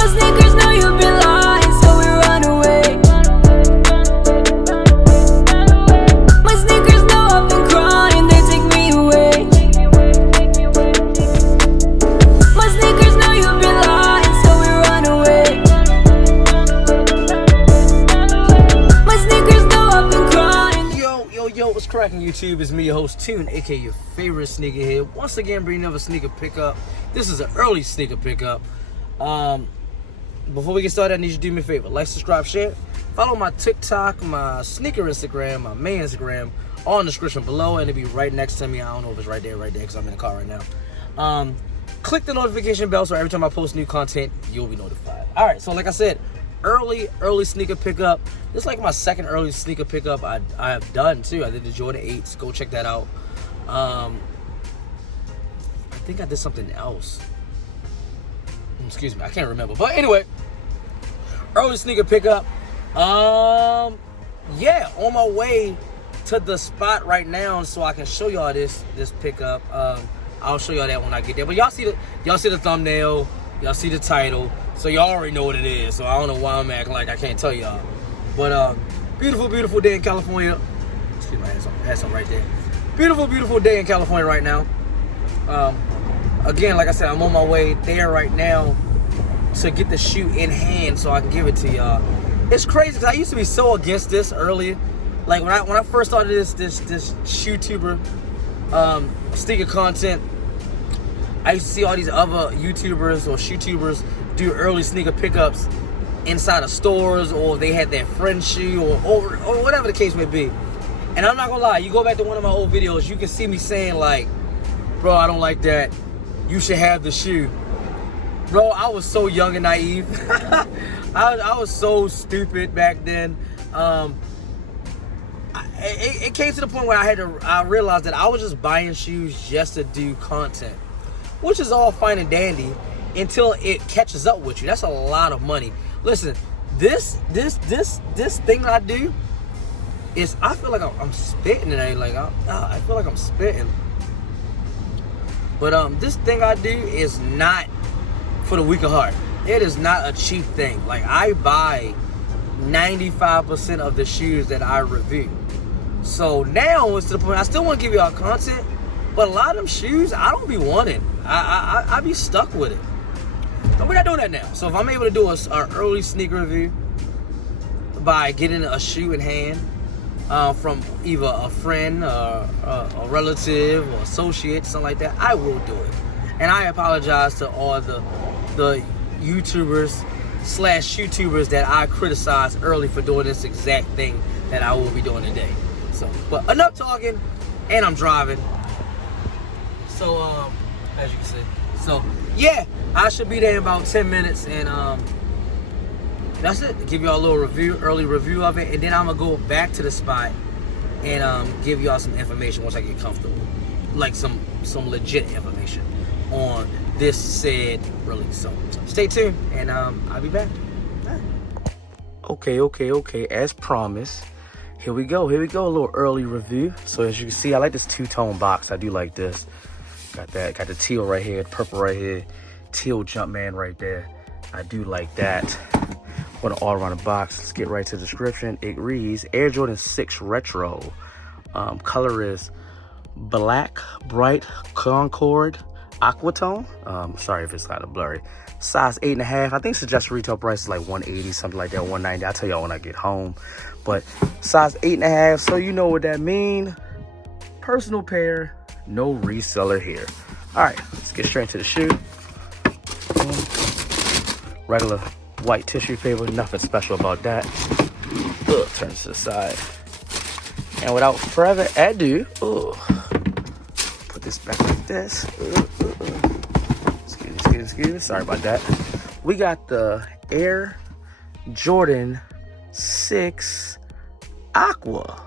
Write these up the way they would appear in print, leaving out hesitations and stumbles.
My sneakers know you've been lying, so we run away. My sneakers know I've been crying, they take me away. My sneakers know you've been lying, so we run away. My sneakers know I've been crying. Yo, what's cracking, YouTube? It's me, your host, Tune, aka your favorite sneakerhead. Once again, bringing another sneaker pickup. This is an early sneaker pickup. Before we get started, I need you to do me a favor. Like, subscribe, share. Follow my TikTok, my sneaker Instagram, my main Instagram, all in the description below, and it'll be right next to me. I don't know if it's right there, because I'm in the car right now. Click the notification bell so every time I post new content, you'll be notified. All right, so like I said, early sneaker pickup. This is like my second early sneaker pickup I have done too. I did the Jordan 8s. Go check that out. I think I did something else. Excuse me, I can't remember. But anyway, early sneaker pickup. Yeah, on my way to the spot right now, so I can show y'all this pickup. I'll show y'all that when I get there. But y'all see the thumbnail, y'all see the title, so y'all already know what it is. So I don't know why I'm acting like I can't tell y'all. But beautiful day in California. Excuse me, I had some right there. Beautiful day in California right now. Again, like I said, I'm on my way there right now to get the shoe in hand so I can give it to y'all. It's crazy because I used to be so against this earlier. Like when I first started this shoe tuber sneaker content, I used to see all these other YouTubers or shoe tubers do early sneaker pickups inside of stores, or they had their friend's shoe or whatever the case may be. And I'm not gonna lie, you go back to one of my old videos, you can see me saying like, bro, I don't like that. You should have the shoe. Bro, I was so young and naive. I was so stupid back then. It came to the point where I realized that I was just buying shoes just to do content, which is all fine and dandy until it catches up with you. That's a lot of money. Listen, this thing I do is, I feel like I'm spitting today. Like I feel like I'm spitting. But this thing I do is not for the weak of heart. It is not a cheap thing. Like, I buy 95% of the shoes that I review. So now it's to the point, I still want to give y'all content, but a lot of them shoes I don't be wanting. I be stuck with it. But we're not doing that now. So if I'm able to do an early sneaker review by getting a shoe in hand, from either a friend, a relative, or associate, something like that, I will do it. And I apologize to all the YouTubers / YouTubers that I criticized early for doing this exact thing that I will be doing today. So, but enough talking, and I'm driving. So, as you can see. So, yeah, I should be there in about 10 minutes, and that's it. Give y'all a little early review of it, and then I'm gonna go back to the spot and give y'all some information once I get comfortable, like some legit information on this said release. So stay tuned, and I'll be back. Okay. As promised, here we go. A little early review. So as you can see, I like this two-tone box. I do like this. Got the teal right here, the purple right here, teal Jumpman right there. I do like that. What an all-around box. Let's get right to the description. It reads Air Jordan 6 Retro. Color is black, bright Concord, aqua tone. Sorry if it's kind of blurry. Size 8.5. I think suggested retail price is like $180, something like that, $190. I'll tell y'all when I get home. But size 8.5. So you know what that means. Personal pair, no reseller here. All right, let's get straight into the shoe. Regular white tissue paper, nothing special about that. Turn to the side. And without further ado, put this back like this. Excuse me. Sorry about that. We got the Air Jordan 6 Aqua.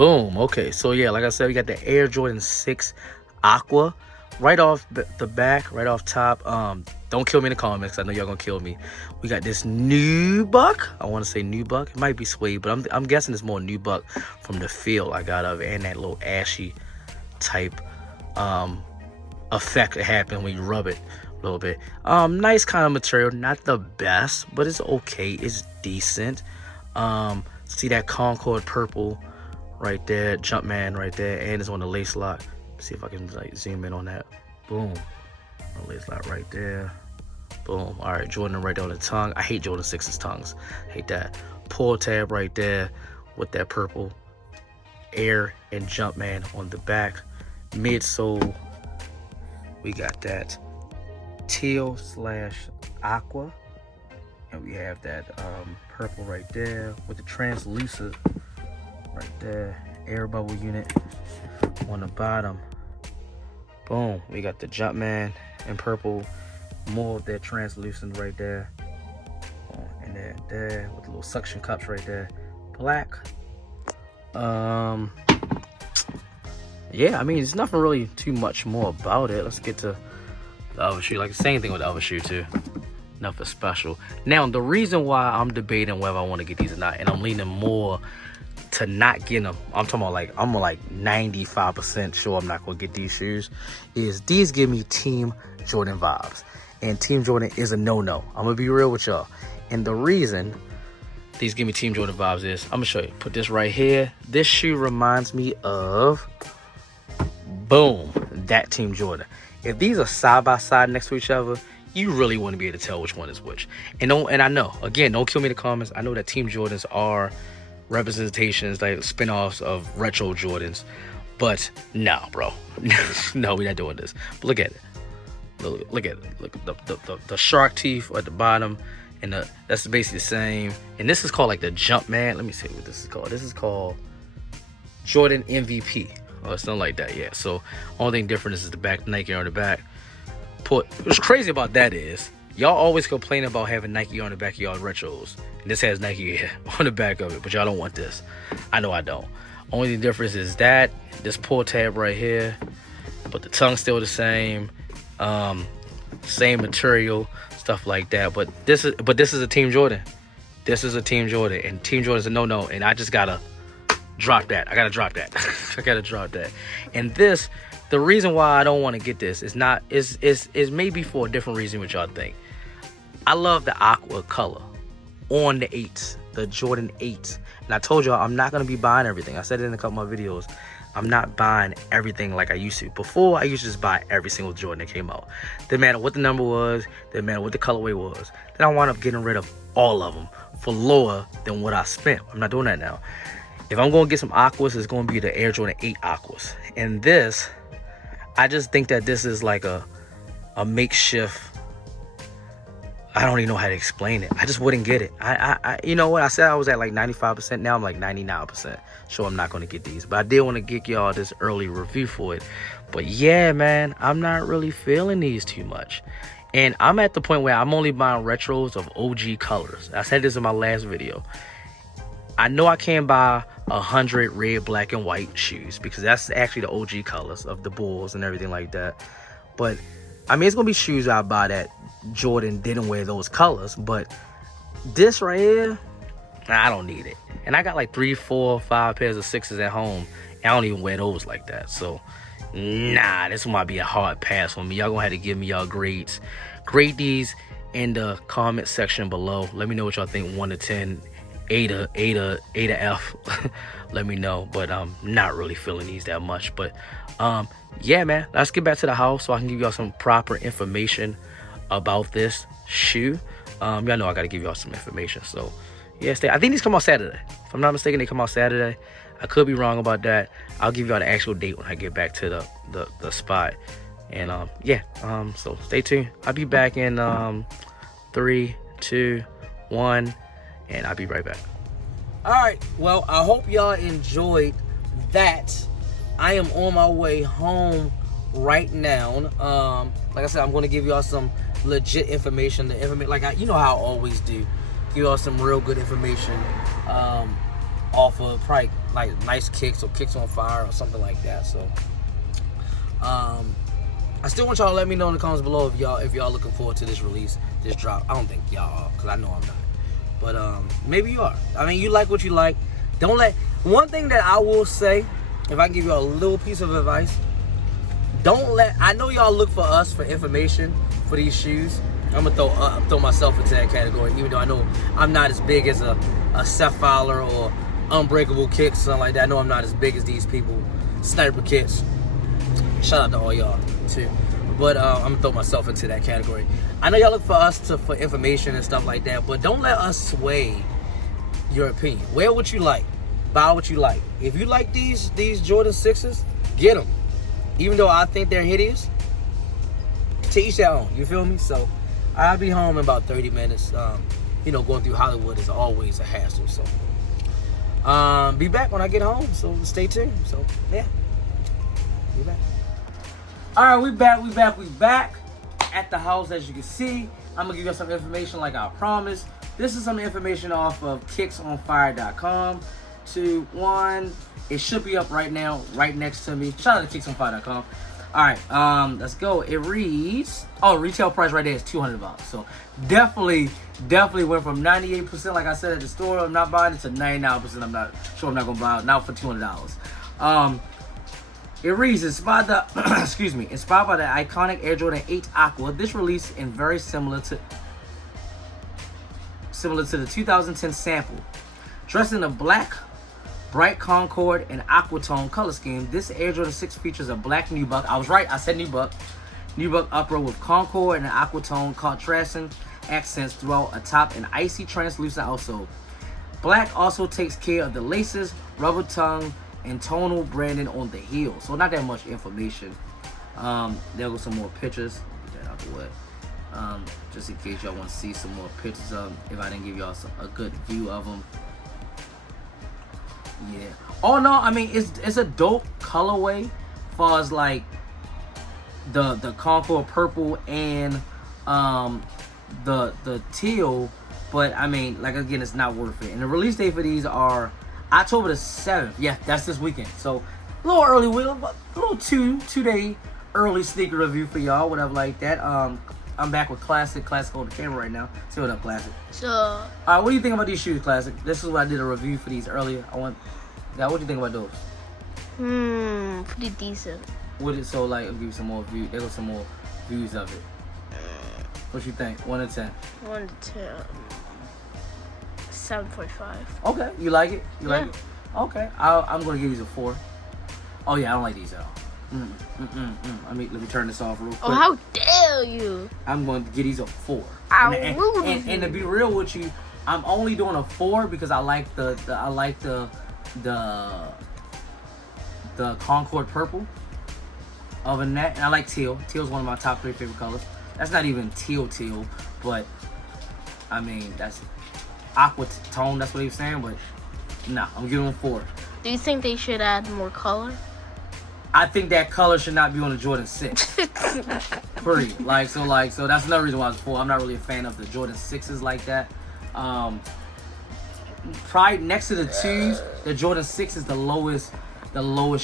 Boom. Okay, so yeah, like I said, we got the Air Jordan 6 Aqua right off the back, right off top. Don't kill me in the comments, I know y'all gonna kill me. We got this nubuck. I want to say nubuck. It might be suede, but I'm guessing it's more nubuck from the feel I got of it, and that little ashy type effect that happens when you rub it a little bit. Nice kind of material, not the best, but it's okay. It's decent. See that Concord purple right there, Jumpman right there, and it's on the lace lock. See if I can like zoom in on that. Boom. Lace lock right there. Boom. All right, Jordan right there on the tongue. I hate Jordan 6's tongues. Hate that. Pull tab right there with that purple Air and Jumpman on the back. Midsole, we got that teal / aqua, and we have that purple right there with the translucent right there, air bubble unit on the bottom. Boom, we got the Jumpman in purple, more of that translucent right there, and then there with the little suction cups right there, black. Yeah, I mean, there's nothing really too much more about it. Let's get to the other shoe. Like the same thing with the other shoe too. Nothing special. Now, the reason why I'm debating whether I want to get these or not, and I'm leaning more to not get them, I'm talking about like, I'm like 95% sure I'm not going to get these shoes, is these give me Team Jordan vibes. And Team Jordan is a no-no. I'm going to be real with y'all. And the reason these give me Team Jordan vibes is, I'm going to show you. Put this right here. This shoe reminds me of, boom, that Team Jordan. If these are side by side next to each other, you really want to be able to tell which one is which. And I know, again, don't kill me in the comments. I know that Team Jordans are representations, like spin-offs of retro Jordans, but no, bro. No, we're not doing this. But look at it. Look at it. Look at the shark teeth at the bottom, and that's basically the same. And this is called like the Jumpman. Let me see what this is called. This is called Jordan MVP. Or something like that, yeah. So only thing different is the back, Nike on the back. What's crazy about that is y'all always complain about having Nike on the back of y'all retros, and this has Nike here on the back of it, but y'all don't want this. I know I don't. Only difference is that this pull tab right here, but the tongue's still the same. Same material, stuff like that. But this is a Team Jordan. This is a Team Jordan, and Team Jordan's a no-no, and I just gotta drop that. I gotta drop that. I gotta drop that. And this, the reason why I don't want to get this is maybe for a different reason what y'all think. I love the aqua color on the 8s, the Jordan 8s. And I told y'all I'm not gonna be buying everything. I said it in a couple of my videos. I'm not buying everything like I used to. Before, I used to just buy every single Jordan that came out. Didn't matter what the number was, didn't matter what the colorway was. Then I wound up getting rid of all of them for lower than what I spent. I'm not doing that now. If I'm going to get some aquas, it's going to be the Air Jordan 8 aquas. And this, I just think that this is like a makeshift. I don't even know how to explain it. I just wouldn't get it. You know what? I said I was at like 95%. Now I'm like 99%. So I'm not going to get these. But I did want to get y'all this early review for it. But yeah, man, I'm not really feeling these too much. And I'm at the point where I'm only buying retros of OG colors. I said this in my last video. I know I can't buy 100 red, black, and white shoes because that's actually the OG colors of the Bulls and everything like that. But I mean, it's gonna be shoes I buy that Jordan didn't wear those colors. But this right here, I don't need it. And I got like 3, 4, 5 pairs of 6s at home. I don't even wear those like that. So nah, this might be a hard pass for me. Y'all gonna have to give me y'all grades. Grade these in the comment section below. Let me know what y'all think. 1 to 10. A to F. Let me know. But I'm not really feeling these that much. But yeah, man, let's get back to the house so I can give y'all some proper information about this shoe. Y'all know I gotta give y'all some information. So yeah, I think these come out Saturday. If I'm not mistaken, they come out Saturday. I could be wrong about that. I'll give y'all the actual date when I get back to the spot. And yeah, so stay tuned. I'll be back in 3, 2, 1. And I'll be right back. All right, well, I hope y'all enjoyed that. I am on my way home right now. Like I said, I'm going to give y'all some legit information. The information, like you know how I always do, give y'all some real good information off of probably like nice kicks or kicks on fire or something like that. So I still want y'all to let me know in the comments below if y'all looking forward to this release, this drop. I don't think y'all are, because I know I'm not. But maybe you are. I mean, you like what you like. Don't let... One thing that I will say, if I can give you a little piece of advice, don't let... I know y'all look for us for information for these shoes. I'm going to throw myself into that category, even though I know I'm not as big as a Seth Fowler or Unbreakable Kicks, something like that. I know I'm not as big as these people. Sniper Kicks. Shout out to all y'all, too. But I'm going to throw myself into that category. I know y'all look for us for information and stuff like that, but don't let us sway your opinion. Wear what you like. Buy what you like. If you like these Jordan 6s, get them. Even though I think they're hideous, to each their own. You feel me? So I'll be home in about 30 minutes. You know, going through Hollywood is always a hassle. So be back when I get home. So stay tuned. So yeah, be back. All right, we back at the house. As you can see, I'm gonna give you some information like I promised. This is some information off of kicksonfire.com. 2, 1, it should be up right now, right next to me. Shout out to kicksonfire.com. All right, let's go. It reads, retail price right there is $200. So definitely went from 98%, like I said at the store, I'm not buying it, to 99%. I'm not sure I'm not gonna buy it now for $200. It reads, inspired by the iconic Air Jordan 8 Aqua. This release is very similar to the 2010 sample. Dressed in a black, bright Concord and aqua tone color scheme, this Air Jordan 6 features a black nubuck. I was right, I said nubuck. Nubuck upper with Concord and an aqua tone contrasting accents throughout atop an icy translucent outsole. Black also takes care of the laces, rubber tongue, and tonal branding on the heel. So not that much information. There go some more pictures. Get that out the way. Just in case y'all want to see some more pictures of them, if I didn't give y'all a good view of them. Yeah. Oh no, I mean it's a dope colorway, as far as like the Concord purple and the teal, but I mean, like, again, it's not worth it. And the release date for these are October the 7th. Yeah, that's this weekend. So a little early, a little two-day early sneaker review for y'all, whatever like that. I'm back with Classic on the camera right now. Say what up, Classic. So, what do you think about these shoes, Classic? This is what I did a review for these earlier. What do you think about those? Pretty decent. So like, I'll give you some more views. There goes some more views of it. What you think? 1 to 10. 1 to 10. 7.5. Okay, you like it? You like it? Okay, I'm gonna give these a 4. Oh yeah, I don't like these at all. Let me turn this off real quick. Oh, how dare you! I'm going to give these a 4. And to be real with you, I'm only doing a 4 because I like the Concord purple. Other than that, and I like teal. Teal is one of my top 3 favorite colors. That's not even teal, but I mean, that's aqua tone. That's what he was saying. But nah, I'm giving them a 4. Do you think they should add more color? I think that color should not be on the Jordan 6. Pretty. So that's another reason why it's 4. I'm not really a fan of the Jordan 6s like that. Probably next to the 2s, the Jordan 6 is the lowest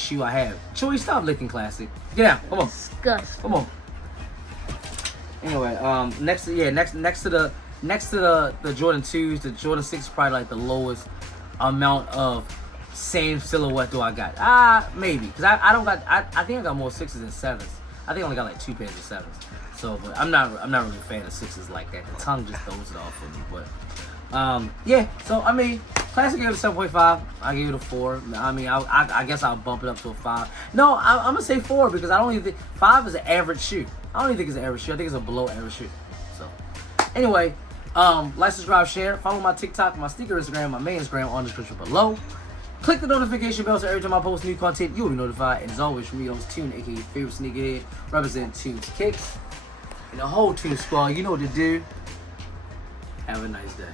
shoe I have. Chewy, stop licking, Classic. Get down. Come on. Disgusting. Come on. Anyway, next to the Jordan 2s, the Jordan 6 is probably like the lowest amount of same silhouette do I got. Maybe, because I think I got more 6s than 7s. I think I only got like 2 pairs of 7s. So, but I'm not really a fan of 6s like that. The tongue just throws it off for me. But yeah. So I mean, Classic gave it a 7.5. I gave it a 4. I mean, I guess I'll bump it up to a 5. No, I'm gonna say 4 because I don't even think 5 is an average shoe. I don't even think it's an average shoe. I think it's a below average shoe. So anyway, like, subscribe, share, follow my TikTok, my sneaker Instagram, my main Instagram on the description below. Click the notification bell so every time I post new content, you'll be notified. And as always, from me, host Tune, aka favorite sneakerhead, represent Tune's Kicks. And the whole Tune squad, you know what to do. Have a nice day.